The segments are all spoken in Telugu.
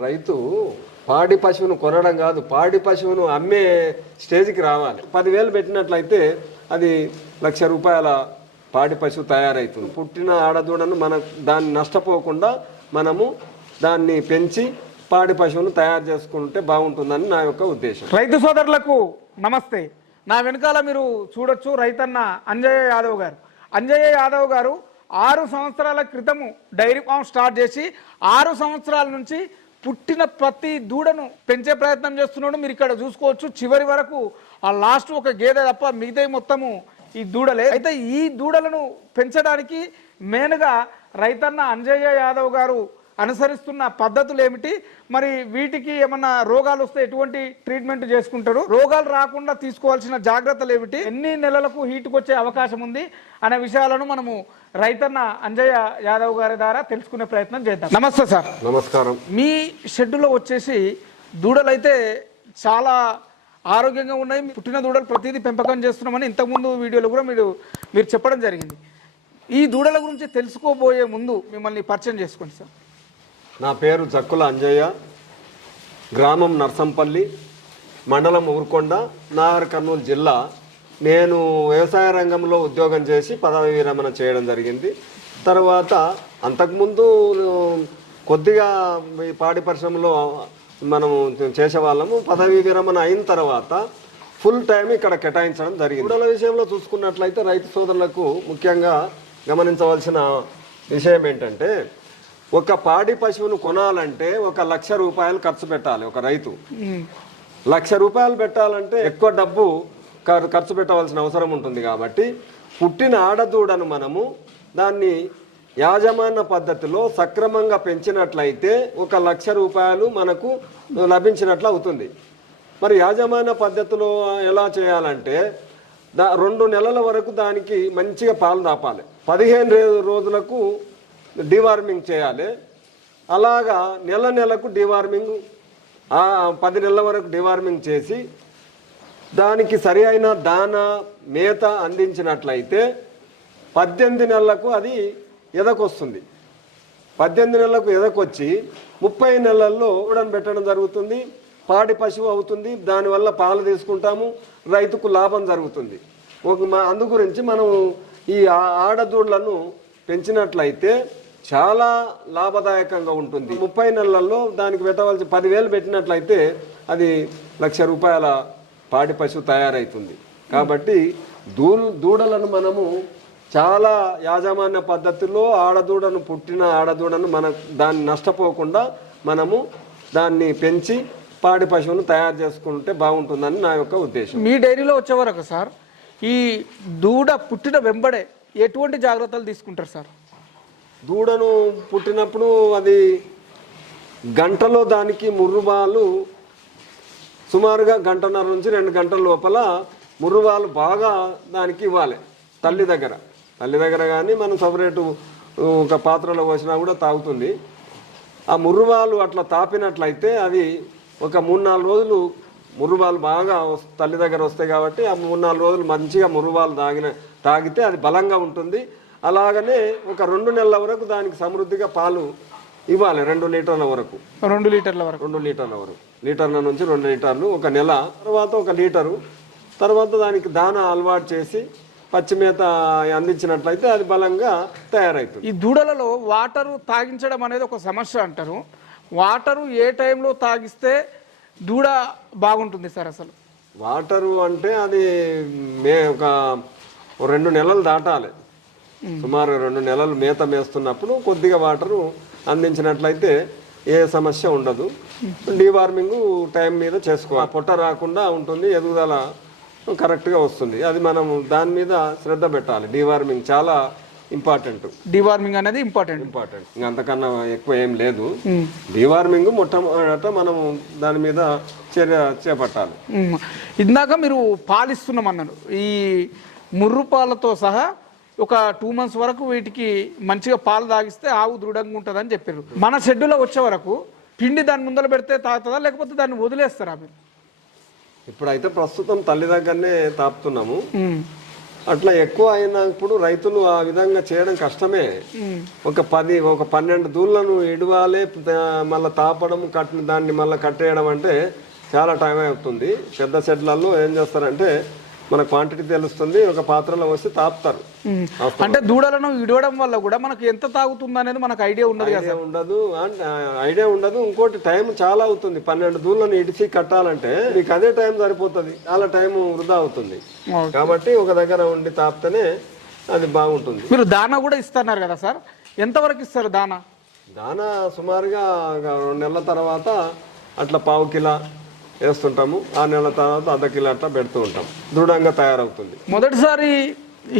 రైతు పాడి పశువును కొనడం కాదు పాడి పశువును అమ్మే స్టేజ్కి రావాలి. పదివేలు పెట్టినట్లయితే అది లక్ష రూపాయల పాడి పశువు తయారవుతుంది పుట్టిన ఆడదూడను మన దాన్ని నష్టపోకుండా మనము దాన్ని పెంచి పాడి పశువును తయారు చేసుకుంటే బాగుంటుందని నా యొక్క ఉద్దేశం. రైతు సోదరులకు నమస్తే. నా వెనకాల మీరు చూడొచ్చు రైతన్న అంజయ్య యాదవ్ గారు. అంజయ్య యాదవ్ గారు ఆరు సంవత్సరాల క్రితము డైరీ ఫామ్ స్టార్ట్ చేసి ఆరు సంవత్సరాల నుంచి పుట్టిన ప్రతి దూడను పెంచే ప్రయత్నం చేస్తున్నాడు. మీరు ఇక్కడ చూసుకోవచ్చు చివరి వరకు ఆ లాస్ట్ ఒక గేదె తప్ప మిగతా మొత్తము ఈ దూడలే. అయితే ఈ దూడలను పెంచడానికి మెయిన్గా రైతన్న అంజయ్య యాదవ్ గారు అనుసరిస్తున్న పద్ధతులు ఏమిటి మరి వీటికి ఏమన్నా రోగాలు వస్తే ఎటువంటి ట్రీట్మెంట్ చేసుకుంటారు? రోగాలు రాకుండా తీసుకోవాల్సిన జాగ్రత్తలు ఏమిటి ఎన్ని నెలలకు హీట్కి వచ్చే అవకాశం ఉంది అనే విషయాలను మనము రైతన్న అంజయ్య యాదవ్ గారి ద్వారా తెలుసుకునే ప్రయత్నం చేద్దాం. నమస్తే సార్. నమస్కారం. మీ షెడ్యూల్లో వచ్చేసి దూడలైతే చాలా ఆరోగ్యంగా ఉన్నాయి. పుట్టిన దూడలు ప్రతిదీ పెంపకం చేస్తున్నామని ఇంతకుముందు వీడియోలో కూడా మీరు మీరు చెప్పడం జరిగింది. ఈ దూడల గురించి తెలుసుకోబోయే ముందు మిమ్మల్ని పరిచయం చేసుకోండి సార్. నా పేరు జక్కుల అంజయ్య. గ్రామం నర్సంపల్లి మండలం ఊరుకొండ నాగర్ కర్నూలు జిల్లా. నేను వ్యవసాయ రంగంలో ఉద్యోగం చేసి పదవి విరమణ చేయడం జరిగింది. తర్వాత అంతకుముందు కొద్దిగా ఈ పాడి పరిశ్రమలో మనము చేసేవాళ్ళము. పదవి విరమణ అయిన తర్వాత ఫుల్ టైం ఇక్కడ కేటాయించడం జరిగింది. దూడల విషయంలో చూసుకున్నట్లయితే రైతు సోదరులకు ముఖ్యంగా గమనించవలసిన విషయం ఏంటంటే ఒక పాడి పశువును కొనాలంటే ఒక లక్ష రూపాయలు ఖర్చు పెట్టాలి ఒక రైతు. లక్ష రూపాయలు పెట్టాలంటే ఎక్కువ డబ్బు ఖర్- ఖర్చు పెట్టవలసిన అవసరం ఉంటుంది కాబట్టి పుట్టిన ఆడదూడను మనము దాన్ని యాజమాన్య పద్ధతిలో సక్రమంగా పెంచినట్లయితే ఒక లక్ష రూపాయలు మనకు లభించినట్లు అవుతుంది. మరి యాజమాన్య పద్ధతిలో ఎలా చేయాలంటే దా రెండు నెలల వరకు దానికి మంచిగా పాలు దాపాలి. పదిహేను రోజులకు డివార్మింగ్ చేయాలి. అలాగా నెల నెలకు డివార్మింగ్ పది నెలల వరకు డివార్మింగ్ చేసి దానికి సరి అయిన దాన మేత అందించినట్లయితే పద్దెనిమిది నెలలకు అది ఎదకొస్తుంది. పద్దెనిమిది నెలలకు ఎదకొచ్చి ముప్పై నెలల్లో ఊడను పెట్టడం జరుగుతుంది. పాడి పశువు అవుతుంది. దానివల్ల పాలు తీసుకుంటాము. రైతుకు లాభం జరుగుతుంది. ఒక మా- అందు గురించి మనం ఈ ఆడదూడలను పెంచినట్లయితే చాలా లాభదాయకంగా ఉంటుంది. ముప్పై నెలల్లో దానికి పెట్టవలసి పదివేలు పెట్టినట్లయితే అది లక్ష రూపాయల పాడి పశువు తయారవుతుంది కాబట్టి దూ దూడలను మనము చాలా యాజమాన్య పద్ధతిలో ఆడదూడను పుట్టిన ఆడదూడను మన దాన్ని నష్టపోకుండా మనము దాన్ని పెంచి పాడి పశువును తయారు చేసుకుంటే బాగుంటుందని నా యొక్క ఉద్దేశం. మీ డైరీలో వచ్చే వరకు సార్ ఈ దూడ పుట్టిన వెంబడే ఎటువంటి జాగ్రత్తలు తీసుకుంటారు సార్? దూడను పుట్టినప్పుడు అది గంటలో దానికి ముర్రుబాలు సుమారుగా గంటన్నర నుంచి రెండు గంటల లోపల ముర్రుబాలు బాగా దానికి ఇవ్వాలి. తల్లి దగ్గర. తల్లి దగ్గర కానీ మనం సపరేటు ఒక పాత్రలో పోసినా కూడా తాగుతుంది. ఆ ముర్రుబాలు అట్లా తాపినట్లయితే అది ఒక మూడు నాలుగు రోజులు ముర్రుబాలు బాగా తల్లి దగ్గర వస్తాయి కాబట్టి ఆ మూడు నాలుగు రోజులు మంచిగా ముర్రుబాలు తాగిన తాగితే అది బలంగా ఉంటుంది. అలాగనే ఒక రెండు నెలల వరకు దానికి సమృద్ధిగా పాలు ఇవ్వాలి రెండు లీటర్ల వరకు. రెండు లీటర్ల వరకు. రెండు లీటర్ల వరకు. లీటర్ల నుంచి రెండు లీటర్లు ఒక నెల తర్వాత ఒక లీటరు. తర్వాత దానికి దాన అలవాటు చేసి పచ్చిమేత అందించినట్లయితే అది బలంగా తయారవుతుంది. ఈ దూడలలో వాటరు తాగించడం అనేది ఒక సమస్య అంటారు. వాటరు ఏ టైంలో తాగిస్తే దూడ బాగుంటుంది సార్ అసలు? వాటరు అంటే అది మే ఒక రెండు నెలలు దాటాలి. సుమారు రెండు నెలలు మేత మేస్తున్నప్పుడు కొద్దిగా వాటరు అందించినట్లయితే ఏ సమస్య ఉండదు. డీవార్మింగ్ టైం మీద చేసుకోవాలి. పొట్ట రాకుండా ఉంటుంది ఎదుగుదల కరెక్ట్గా వస్తుంది. అది మనం దాని మీద శ్రద్ధ పెట్టాలి. డీవార్మింగ్ చాలా ఇంపార్టెంట్. డివార్మింగ్ అనేది ఇంపార్టెంట్. ఇంపార్టెంట్. ఇంకా అంతకన్నా ఎక్కువ ఏం లేదు. డీవార్మింగ్ మొట్టమొదట మనం దాని మీద చర్య చేపట్టాలి. ఇందాక మీరు పాలిస్తున్నాం అన్నారు. ఈ ముర్రు పాలతో సహా ఒక టూ మంత్స్ వరకు వీటికి మంచిగా పాలు తాగిస్తే ఆవు దృఢంగా ఉంటుందని చెప్పారు. మన షెడ్యూల్లో వచ్చే వరకు పిండి దాని ముందర పెడితే తాగుతుందా లేకపోతే దాన్ని వదిలేస్తారా మీరు? ఇప్పుడైతే ప్రస్తుతం తల్లి దగ్గరనే తాపుతున్నాము. అట్లా ఎక్కువ అయినప్పుడు రైతులు ఆ విధంగా చేయడం కష్టమే. ఒక పది ఒక పన్నెండు దూళ్ళను ఇడవాలి మళ్ళీ తాపడం కట్ దాన్ని మళ్ళీ కట్టేయడం అంటే చాలా టైం అవుతుంది. పెద్ద షెడ్లలో ఏం చేస్తారంటే మన క్వాంటిటీ తెలుస్తుంది ఒక పాత్రలో వస్తే తాపుతారు. అంటే దూడలను ఇడవడం వల్ల కూడా మనకు ఎంత తాగుతుంది అనేది మనకు ఐడియా ఉండదు కదా ఉండదు. ఐడియా ఉండదు. ఇంకోటి టైం చాలా అవుతుంది. పన్నెండు దూళ్ళను ఇడిచి కట్టాలంటే మీకు అదే టైం సరిపోతుంది. చాలా టైం వృధా అవుతుంది. కాబట్టి ఒక దగ్గర ఉండి తాపితేనే అది బాగుంటుంది. మీరు దానా కూడా ఇస్తున్నారు కదా సార్? ఎంతవరకు ఇస్తారు దానా? దానా సుమారుగా రెండు నెలల తర్వాత అట్లా పావు కిలో వేస్తుంటాము ఆ నెలల తర్వాత అర్ధ కిలో అట్లా పెడుతూ ఉంటాం. దృఢంగా తయారవుతుంది. మొదటిసారి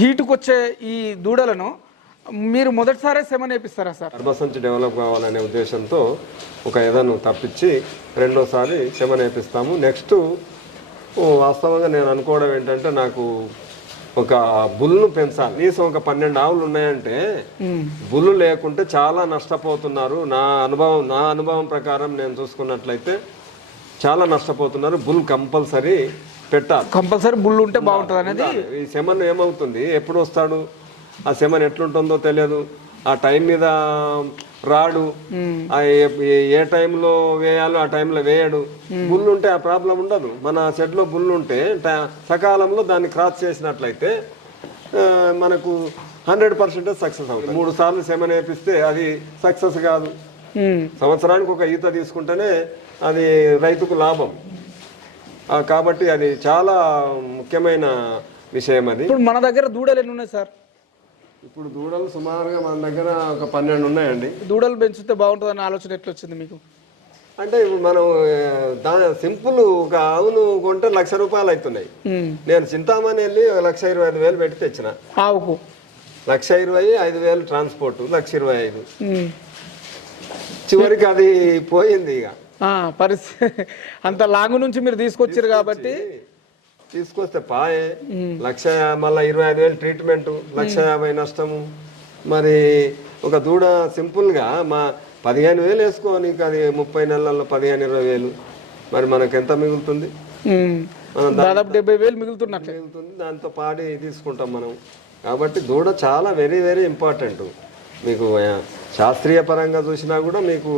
హీట్కి వచ్చే ఈ దూడలను మీరు మొదటిసారే సెమన్ వేపిస్తారా సార్? గర్భసంచి డెవలప్ కావాలనే ఉద్దేశంతో ఒక ఎదను తప్పించి రెండోసారి శమ నేపిస్తాము. నెక్స్ట్ వాస్తవంగా నేను అనుకోవడం ఏంటంటే నాకు ఒక బుల్ను పెంచాలి. కనీసం ఒక పన్నెండు ఆవులు ఉన్నాయంటే బుల్లు లేకుంటే చాలా నష్టపోతున్నారు. నా అనుభవం నా అనుభవం ప్రకారం నేను చూసుకున్నట్లయితే చాలా నష్టపోతున్నారు. బుల్ కంపల్సరీ పెట్టాలి. కంపల్సరీ బుల్ ఉంటే బాగుంటుంది అనేది ఈ సెమన్ ఏమవుతుంది? ఎప్పుడు వస్తాడు? ఆ సెమన్ ఎట్లుంటుందో తెలియదు. ఆ టైం మీద రాడు. ఏ- టైంలో వేయాలో ఆ టైంలో వేయడు. బుల్ ఉంటే ఆ ప్రాబ్లం ఉండదు. మన షెడ్లో బుల్ ఉంటే సకాలంలో దాన్ని క్రాస్ చేసినట్లయితే మనకు హండ్రెడ్ పర్సెంటేజ్ సక్సెస్ అవుతుంది. మూడు సార్లు సెమన్ వేపిస్తే అది సక్సెస్ కాదు. సంవత్సరానికి ఒక ఈత తీసుకుంటేనే అది రైతుకు లాభం. ఆ, కాబట్టి అది చాలా ముఖ్యమైన విషయం అది. ఇప్పుడు మన దగ్గర దూడలు ఎన్ని ఉన్నాయి సార్? ఇప్పుడు దూడలు సుమారుగా మన దగ్గర ఒక పన్నెండు ఉన్నాయండి. దూడలు పెంచితే బాగుంటుంది అనే ఆలోచన ఎట్లా వచ్చింది మీకు? అంటే ఇప్పుడు మనం దా సింపుల్ ఒక ఆవును కొంటే లక్ష రూపాయలు అవుతున్నాయి. నేను చింతామణి వెళ్ళి ఒక లక్ష ఇరవై ఐదు వేలు పెట్టి తెచ్చిన. ఆవుకు? లక్ష ఇరవై ఐదు వేలు ట్రాన్స్పోర్ట్ లక్ష ఇరవై ఐదు. చివరికి అది పోయింది ఇక. పరిస్థితి అంత లాంగ్ నుంచి మీరు తీసుకొచ్చారు కాబట్టి. తీసుకొస్తే పాయే. లక్ష మళ్ళా ఇరవై ఐదు వేలు ట్రీట్మెంట్ లక్ష యాభై నష్టము. మరి ఒక దూడ సింపుల్గా మా పదిహేను వేలు వేసుకో నీకు అది ముప్పై నెలల్లో పదిహేను ఇరవై వేలు. మరి మనకు ఎంత మిగులుతుంది. దాదాపు డెబ్బై వేలు మిగులుతున్నట్లే. మిగులుతుంది దాంతో పాడి తీసుకుంటాం మనం. కాబట్టి దూడ చాలా వెరీ వెరీ ఇంపార్టెంట్. మీకు శాస్త్రీయ పరంగా చూసినా కూడా మీకు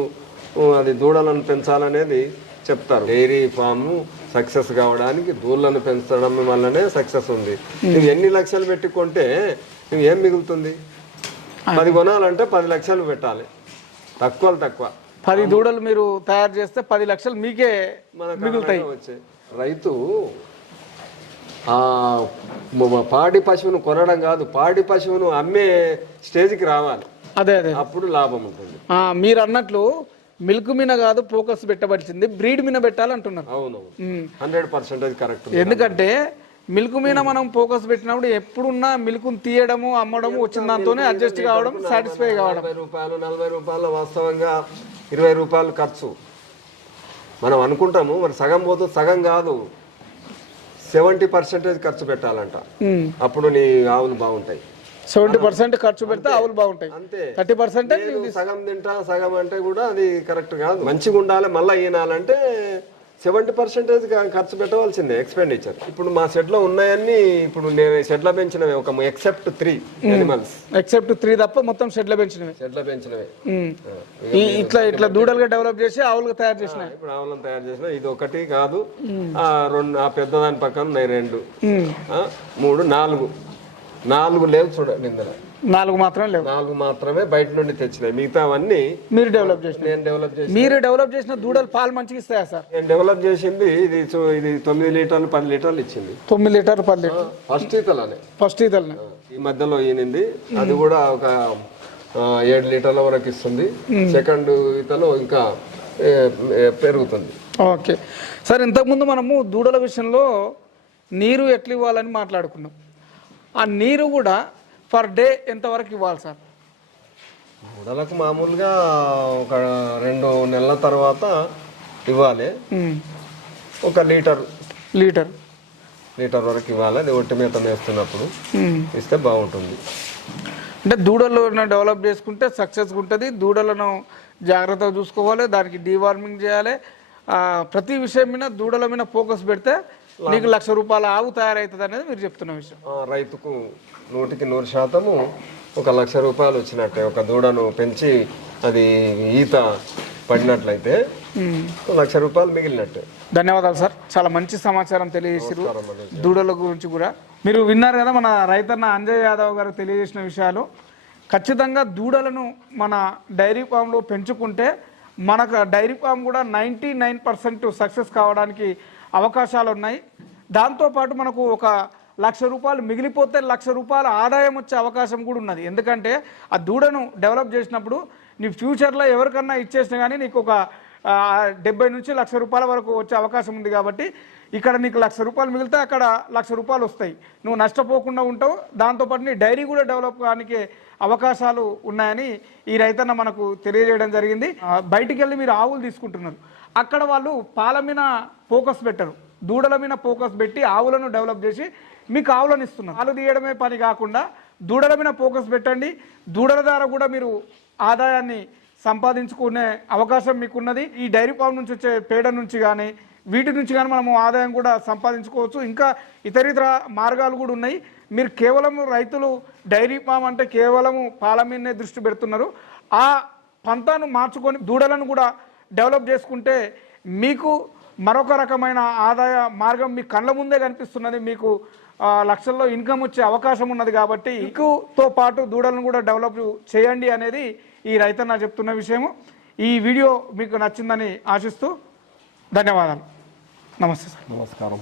అది దూడలను పెంచాలనేది చెప్తారు. డైరీ ఫామ్ సక్సెస్ కావడానికి దూడలను పెంచడం వల్లనే సక్సెస్ ఉంది. నువ్వు ఎన్ని లక్షలు పెట్టుకుంటే నువ్వు ఏం మిగులుతుంది? పది కొనాలంటే పది లక్షలు పెట్టాలి. తక్కువ తక్కువ. పది దూడలు మీరు తయారు చేస్తే పది లక్షలు మీకే మిగులుతాయి. ఆదాయం వచ్చే. రైతు పాడి పశువును కొనడం కాదు పాడి పశువును అమ్మే స్టేజ్కి రావాలి. అదే అదే. అప్పుడు లాభం ఉంటుంది. మీరు అన్నట్లు మిల్క్ మీద కాదు ఫోకస్ పెట్టబడిచింది బ్రీడ్ మీద పెట్టాలంటున్నారు. అవును. హండ్రెడ్ పర్సెంటేజ్ కరెక్ట్ ఎందుకంటే మిల్క్ మీద మనం ఫోకస్ పెట్టినప్పుడు ఎప్పుడున్నా మిల్క్ తీయడము అమ్మడము వచ్చిన దాంతోనే అడ్జస్ట్ కావడం సాటిస్ఫై కావడం. రూపాయలు నలభై రూపాయలు వాస్తవంగా ఇరవై రూపాయలు ఖర్చు. మనం అనుకుంటాము మరి సగం పోతుంది సగం కాదు. సెవెంటీ పర్సెంటేజ్ ఖర్చు పెట్టాలంట. అప్పుడు నీ ఆవులు బాగుంటాయి. సెవెంటీ పర్సెంట్ ఖర్చు పెడితే ఆవులు బాగుంటాయి. అంతే. థర్టీ పర్సెంట్ సగం తింటా సగం అంటే కూడా అది కరెక్ట్ కాదు. మంచిగా ఉండాలి మళ్ళీ ఈనాలంటే సెవెంటీ పర్సెంటేజ్ ఖర్చు పెట్టవలసిందే ఎక్స్పెండిచర్ ఇప్పుడు మా షెడ్లో ఉన్నాయన్నీ ఇప్పుడు నేను షెడ్లో పెంచినవి ఒక except three animals except three తప్ప మొత్తం షెడ్లో పెంచినవి. షెడ్లో పెంచినవి. ఇట్లా ఇట్లా దూడలుగా డెవలప్ చేసి ఆవులుగా తయారు చేసినవి ఇప్పుడు ఆవులను తయారు చేసిన ఇది ఒకటి కాదు. ఆ రెండు ఆ పెద్దదాని పక్కన ఉన్నాయి రెండు. ఆ, మూడు నాలుగు. నాలుగు లేవు చూడండి ఇందులో నాలుగు మాత్రం లేవు. నాలుగు మాత్రమే బయట నుండి తెచ్చినాయి. మిగతావన్నీ మీరు డెవలప్ చేసిన నేను డెవలప్ చేసి మీరు డెవలప్ చేసిన దూడలు పాలు మంచిగా ఇస్తాయా సార్? నేను డెవలప్ చేసింది ఇది చూ- ఇది తొమ్మిది లీటర్లు పది లీటర్లు ఇచ్చింది. తొమ్మిది లీటర్ పది లీటర్ ఫస్ట్ ఈతలనే. ఫస్ట్ ఇతల్ని ఈ మధ్యలో ఈనింది. అది కూడా ఒక ఆ, ఏడు లీటర్ల వరకు ఇస్తుంది. సెకండ్ ఈతలో ఇంకా ఏ, ఏ, పెరుగుతుంది. ఓకే. సార్ ఇంతకుముందు మనము దూడల విషయంలో నీరు ఎట్లా ఇవ్వాలని మాట్లాడుకున్నాం. ఆ నీరు కూడా పర్ డే ఎంతవరకు ఇవ్వాలి సార్? దూడలకు మామూలుగా ఒక రెండు నెలల తర్వాత ఇవ్వాలి. ఒక లీటర్. లీటర్. లీటర్ వరకు ఇవ్వాలి. అది ఒట్టి మేత వేస్తున్నప్పుడు. ఇస్తే బాగుంటుంది. అంటే దూడలను డెవలప్ చేసుకుంటే సక్సెస్గా ఉంటుంది. దూడలను జాగ్రత్తగా చూసుకోవాలి. దానికి డీవార్మింగ్ చేయాలి. ప్రతి విషయం మీద దూడల మీద ఫోకస్ పెడితే నీకు లక్ష రూపాయల ఆవు తయారవుతుంది అనేది మీరు చెప్తున్న విషయం. రైతుకు నూటికి నూరు శాతము ఒక లక్ష రూపాయలు వచ్చినట్టే ఒక దూడను పెంచి అది ఈత పడినట్లయితే లక్ష రూపాయలు మిగిలినట్టే. ధన్యవాదాలు సార్. చాలా మంచి సమాచారం తెలియజేసారు దూడల గురించి కూడా. మీరు విన్నారు కదా మన రైతన్న అంజయ్ యాదవ్ గారు తెలియజేసిన విషయాలు. ఖచ్చితంగా దూడలను మన డైరీ ఫామ్లో పెంచుకుంటే మనకు డైరీ ఫామ్ కూడా నైంటీ నైన్ పర్సెంట్ సక్సెస్ కావడానికి అవకాశాలు ఉన్నాయి దాంతోపాటు మనకు ఒక లక్ష రూపాయలు మిగిలిపోతే లక్ష రూపాయల ఆదాయం వచ్చే అవకాశం కూడా ఉన్నది. ఎందుకంటే ఆ దూడను డెవలప్ చేసినప్పుడు నీ ఫ్యూచర్లో ఎవరికన్నా ఇచ్చేసినా కానీ నీకు ఒక డెబ్బై నుంచి లక్ష రూపాయల వరకు వచ్చే అవకాశం ఉంది కాబట్టి ఇక్కడ నీకు లక్ష రూపాయలు మిగిలితే అక్కడ లక్ష రూపాయలు వస్తాయి. నువ్వు నష్టపోకుండా ఉంటావు. దాంతోపాటు నీ డైరీ కూడా డెవలప్ కానికి అవకాశాలు ఉన్నాయని ఈ రైతన్న మనకు తెలియజేయడం జరిగింది. బయటికి వెళ్ళి మీరు ఆవులు తీసుకుంటున్నారు. అక్కడ వాళ్ళు పాల మీద ఫోకస్ పెట్టరు. దూడల మీద ఫోకస్ పెట్టి ఆవులను డెవలప్ చేసి మీకు ఆవులను ఇస్తున్నారు. ఆలు తీయడమే పని కాకుండా దూడల మీద ఫోకస్ పెట్టండి. దూడల ద్వారా కూడా మీరు ఆదాయాన్ని సంపాదించుకునే అవకాశం మీకున్నది. ఈ డైరీ ఫామ్ నుంచి వచ్చే పేడ నుంచి కానీ వీటి నుంచి కానీ మనము ఆదాయం కూడా సంపాదించుకోవచ్చు. ఇంకా ఇతరితర మార్గాలు కూడా ఉన్నాయి. మీరు కేవలం రైతులు డైరీ ఫామ్ అంటే కేవలము పాల మీదనే దృష్టి పెడుతున్నారు. ఆ పంతాను మార్చుకొని దూడలను కూడా డెవలప్ చేసుకుంటే మీకు మరొక రకమైన ఆదాయ మార్గం మీ కళ్ళ ముందే కనిపిస్తున్నది. మీకు లక్షల్లో ఇన్కమ్ వచ్చే అవకాశం ఉన్నది కాబట్టి ఇంకుతో పాటు దూడలను కూడా డెవలప్ చేయండి అనేది ఈ రైతన్న చెప్తున్న విషయము. ఈ వీడియో మీకు నచ్చిందని ఆశిస్తూ ధన్యవాదాలు. నమస్తే సార్. నమస్కారం